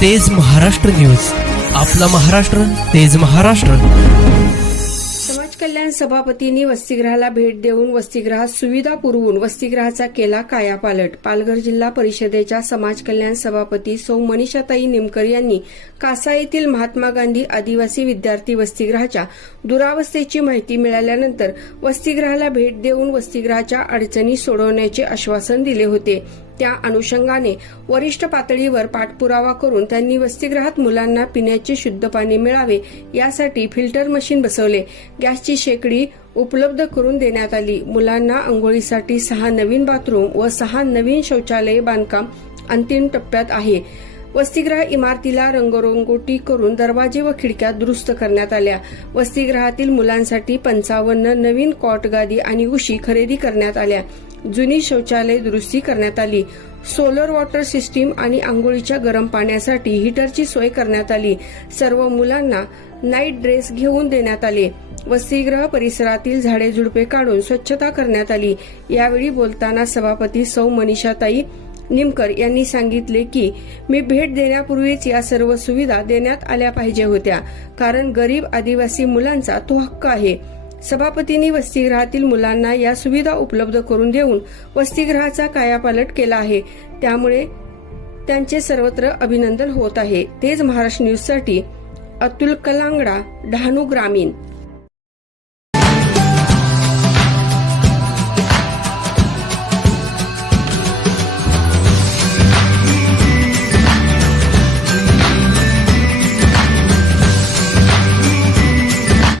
तेज महाराष्ट्र न्यूज. आपला महाराष्ट्र तेज महाराष्ट्र. समाज कल्याण सभापतींनी वसतिगृहाला भेट देऊन वसतिगृहात सुविधा पुरवून वसतिगृहाचा केला कायापालट. पालघर जिल्हा परिषदेच्या समाज कल्याण सभापती सौ मनीषाताई निमकर यांनी कासा येथील महात्मा गांधी आदिवासी विद्यार्थी वसतिगृहाच्या दुरावस्थेची माहिती मिळाल्यानंतर वसतिगृहाला भेट देऊन वसतिगृहाच्या अडचणी सोडवण्याचे आश्वासन दिले होते. त्या अनुषंगाने वरिष्ठ पातळीवर पाठपुरावा करून त्यांनी वसतिगृहात मुलांना पिण्याचे शुद्ध पाणी मिळावे यासाठी फिल्टर मशीन बसवले. गॅसची शेकडी उपलब्ध करून देण्यात आली. मुलांना आंघोळीसाठी सहा नवीन बाथरूम व सहा नवीन शौचालय बांधकाम अंतिम टप्प्यात आहे. वसतिगृह इमारतीला रंगरंगोटी करून दरवाजे व खिडक्या दुरुस्त करण्यात आल्या. वसतिगृहातील मुलांसाठी पंचावन्न नवीन कॉट गादी आणि उशी खरेदी करण्यात आल्या. जुनी शौचालय दुरुस्ती करण्यात आली. सोलर वॉटर सिस्टीम आणि आंघोळीच्या गरम पाण्यासाठी हिटरची सोय करण्यात आली. सर्व मुलांना नाईट ड्रेस घेऊन देण्यात आले. वसतिगृह परिसरातील झाडे झुडपे काढून स्वच्छता करण्यात आली. यावेळी बोलताना सभापती सौ मनीषाताई निमकर यांनी सांगितले की मी भेट देण्यापूर्वीच या सर्व सुविधा देण्यात आल्या पाहिजे होत्या. कारण गरीब आदिवासी मुलांचा तो हक्क आहे. सभापतींनी वसतिगृहातील मुलांना या सुविधा उपलब्ध करून देऊन वसतिगृहाचा कायापालट केला आहे. त्यामुळे त्यांचे सर्वत्र अभिनंदन होत आहे. तेच महाराष्ट्र न्यूजसाठी अतुल कलांगडा डहाणू ग्रामीण.